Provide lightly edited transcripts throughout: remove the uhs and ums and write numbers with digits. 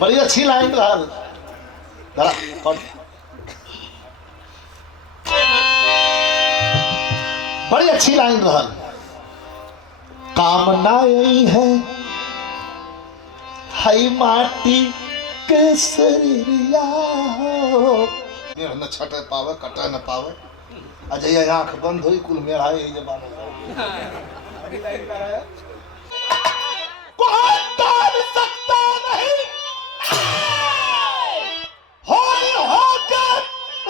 बड़ी अच्छी लाइन रहा जरा पढ़। बड़ी अच्छी लाइन रहा। कामना यही है हाई माटी के शरीरिया न छटे पावे कटे न पावे अजय आंख बंद हुई कुल मेरा यही जबान कोई तार सकता नहीं होली होकर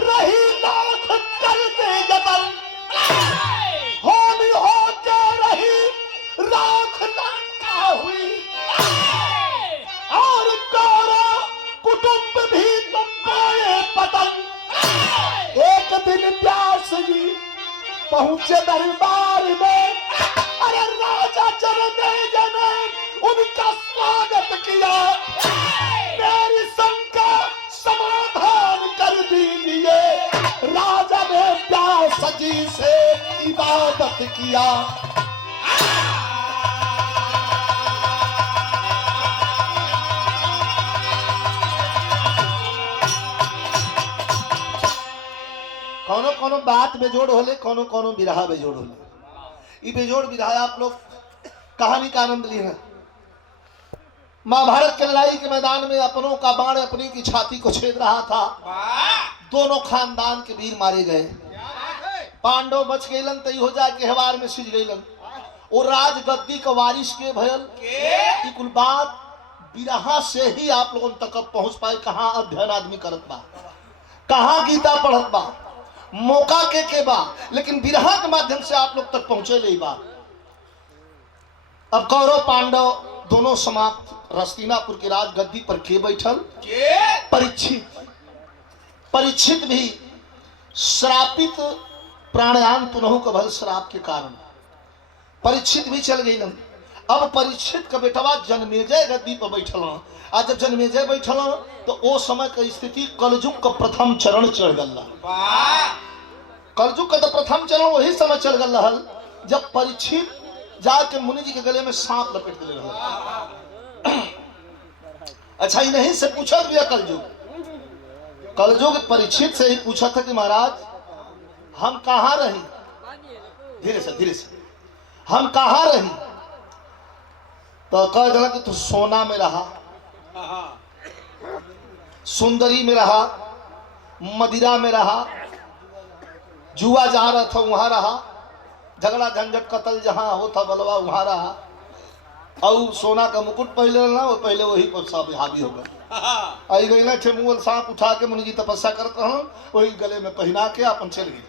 रही लाख कर दे जबल होली होकर रही राख लंका हुई और कारा कुटुंब भी लंबाए पतन। एक दिन प्यास जी पहुंचे दरबार में अरे राजा जनमेजय ने उनका स्वागत किया। मेरी शंका समाधान कर दीजिए। राजा ने प्यास जी से इबादत किया। कोनो कोनो बात बेजोड़ होले कोनो कोनो बिरहा बेजोड़ होले। ये बेजोड़ बिरहा आप लोग कहानी का आनंद लिए हैं। महाभारत के लड़ाई के मैदान में अपनों का बाण अपनी की छाती को छेद रहा था। दोनों खानदान के वीर मारे गए। पांडव बच गईलन तई हो जा के हवार में सिज गईलन। और राज गद्दी का वारिस के भयल की कुल बात बिरहा से ही आप लोगों तक पहुंच पाए। कहाँ अध्ययन आदमी करत बा, कहाँ गीता पढ़त बा, मौका के बा, लेकिन बिरहा के माध्यम से आप लोग तक पहुंचे ले बात। अब कौरव पांडव दोनों समाप्त। हस्तिनापुर की राजगद्दी पर के बैठल? परीक्षित। परीक्षित भी श्रापित प्राणायाम पुनः कभल श्राप के कारण परीक्षित भी चल गई। अब परीक्षित का बेटवा जनमेजय गद्दी पर बैठल। आज जब जनमेजय बैठल तो ओ समय की स्थिति कलयुग का प्रथम चरण चढ़ गल। कलयुग का तो प्रथम चरण वही समय चल गल रहल जब परीक्षित जाके मुनि जी के गले में सांप लपेट दे रहा। अच्छा ही नहीं से पूछा भी कलयुग। कलयुग परीक्षित से ही पूछा था कि महाराज हम कहाँ रही? धीरे से हम कहाँ रही? तो कह दिया कि तू सोना में रहा, सुंदरी में रहा, मदिरा में रहा, जुआ जहां रहा था वहां रहा, झगड़ा झंझट कतल जहां होता बलवा वहां रहा। और सोना का मुकुट पहले ना वो पहले वही पर सब हावी हो गए। आई गई ना ठेमुअल सांप उठा के मुनि जी तपस्या करते हैं वही गले में पहना के अपन चल गए।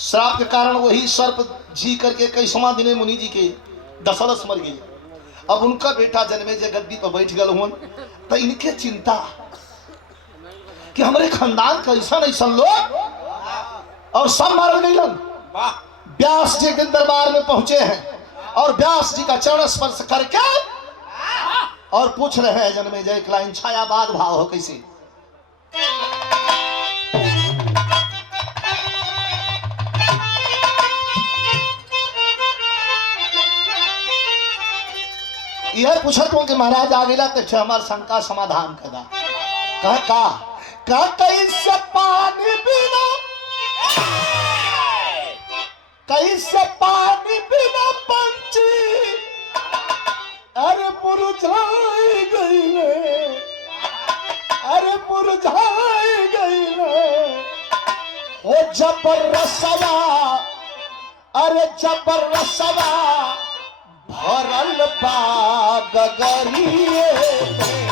श्राप के कारण वही सर्प जी करके कई समा दिने मुनि जी के दशरथ मर गए। अब उनका बेटा जनमेजय गद्दी पर बैठ गल हुन तो इनके चिंता कि हमारे खानदान का ऐसा लोग और सब मार गईलन। व्यास जी के दरबार में पहुंचे हैं और व्यास जी का चरण स्पर्श करके और पूछ रहे हैं जनमेजय एक लाइन छायावाद भाव हो कैसे? यह पूछत हूं कि महाराज आ गया तो हमारे शंका समाधान करा। कहा कैसे पानी बिना, कैसे पानी बिना पंछी अरे मुरझाई गई रे, अरे मुरझाई गई रे। हो जबरसवा, अरे जबरसवा भरल बा गगरिए में।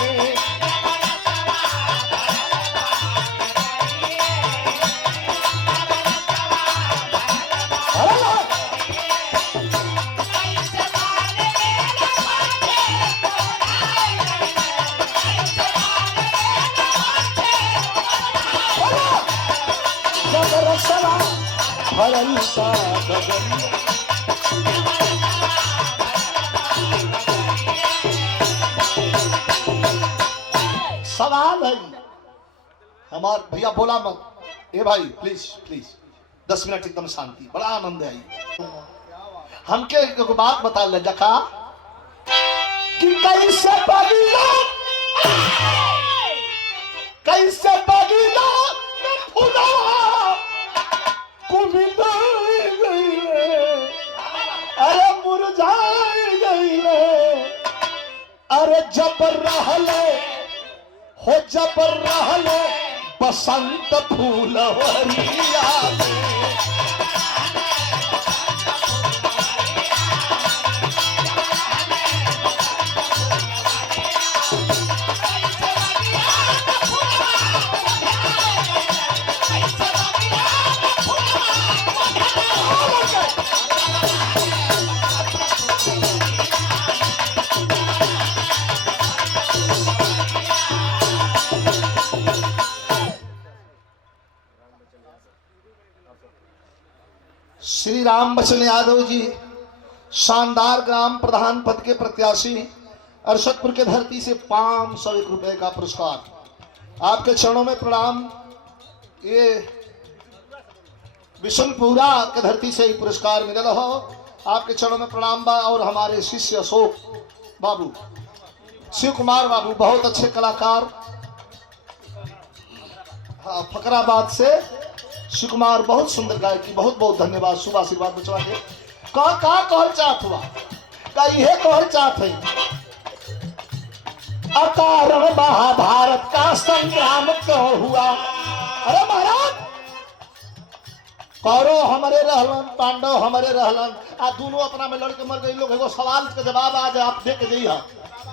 सवाल है हमार भैया बोला मत। ए भाई प्लीज 10 मिनट एकदम शांति, बड़ा आनंद है। हमके एक बात बता ले जखा कि कैसे कैसे बगिला फुलवा कुमिलाए गईले, अरे मुरझाए गईले, अरे जबर रहले हो जबर रहले बसंत फूलवरिया में। श्री राम बचन यादव जी शानदार ग्राम प्रधान पद के प्रत्याशी, अरशदपुर के धरती से 501 रुपए का पुरस्कार। आपके चरणों में प्रणाम। ये विशुनपुरा के धरती से ही पुरस्कार मिलल हो, आपके चरणों में प्रणाम बा। और हमारे शिष्य अशोक बाबू, शिव कुमार बाबू, बहुत अच्छे कलाकार, हाँ, फकराबाद से शिव कुमार, बहुत सुंदर गायकी, बहुत बहुत धन्यवाद। शुभ आशीर्वाद बचवा के का कहल चाहत हुआ का ये कहल चाहत है। अकारण महाभारत का संग्राम क्यों हुआ? अरे महाराज, कौरव हमारे रहलन, पांडव हमारे रहलन, आ दोनों अपना में लड़के मर गए लोग। एगो सवाल के जवाब आज आप दे के जइहा।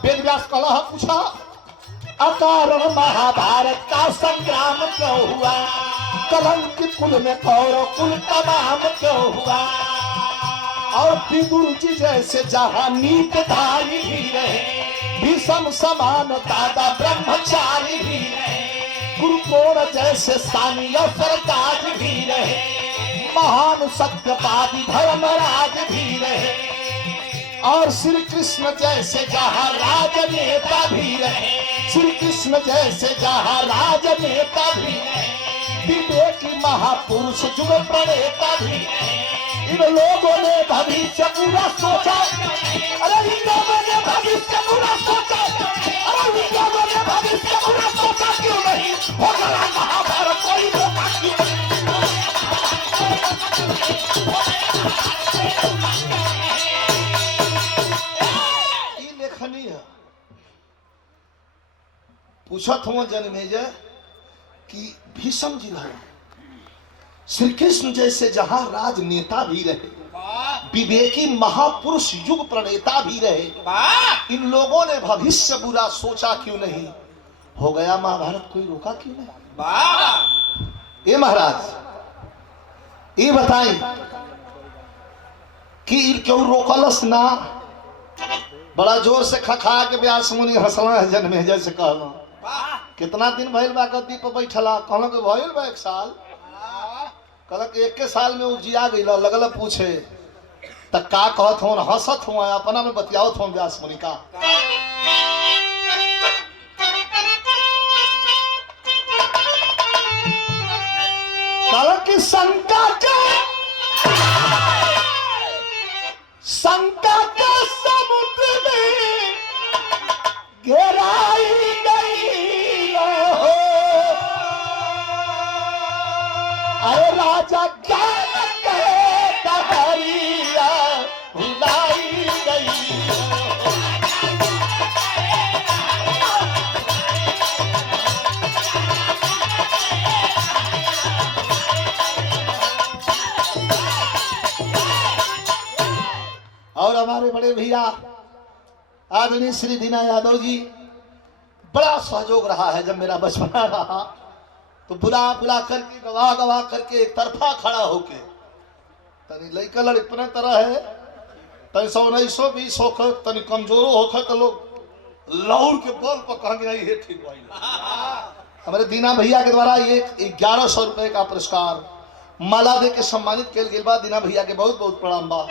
वेद व्यास कहला है, पूछा अकारण महाभारत का संग्राम क्यों हुआ? कलंकित कुल में कौरव कुल तमाम क्यों हुआ? और विदुर जी जैसे जहां नीतधारी भी रहे, भीषम समान दादा ब्रह्मचारी भी रहे, गुरुकोण जैसे सानी सरताज भी रहे, महान सत्यवादी धर्मराज भी रहे, और श्री कृष्ण जैसे जहां राजनेता भी रहे, श्री कृष्ण जैसे जहां राजनेता भी रहे, विवेकी महापुरुष जुग प्रणेता भी रहे। इन लोगों ने भविष्य पूरा सोचा, अरे इन लोगों ने भविष्य पूरा सोचा, अरे इन लोगों ने भविष्य पूरा सोचा क्यों नहीं? हो गया महाभारत कोई मौका क्यों नहीं? ये लेखनी है। पूछत हुआ जन्मेजय कि भीष्म जी रहे, श्री कृष्ण जैसे जहां राजनेता भी रहे, विवेकी महापुरुष युग प्रणेता भी रहे, इन लोगों ने भविष्य बुरा सोचा क्यों नहीं? हो गया महाभारत कोई रोका क्यों नहीं? ये महाराज ये बताएं कि क्यों रोकलस ना? बड़ा जोर से खखा के व्यास मुनि हंसला है जन्मेजय से कहला, कितना दिन भइल बा गद्दी पर बैठला? कहला कि भइल बा 1 साल। कहला कि 1 साल में उजिया गइल। लगल पूछे त का कहत हो? हंसत हो, अपना में बतियावत हो व्यास मुनि का। कहला कि शंका के समुद्र में घेराई गई हो, अरे राजा ज्ञान के डगरिया भुलाई गई हो। और हमारे बड़े भैया आदरणीय श्री दीना यादव जी, बड़ा सहयोग रहा है। जब मेरा बचपना रहा तो बुला बुला करके, गवाह गवाह करके, एक तरफा खड़ा होके, तनी लड़का लड़कने तरह है, तनी 1920 होकर, तनी कमजोरो होकर, तो लोग लौर के बल पर कहेंगे नहीं, ये ठीक भाई। हमारे दीना भैया के द्वारा ये 1100 रुपए का पुरस्कार माला दे के सम्मानित किया गया। दीना भैया के बहुत बहुत प्रणाम बा।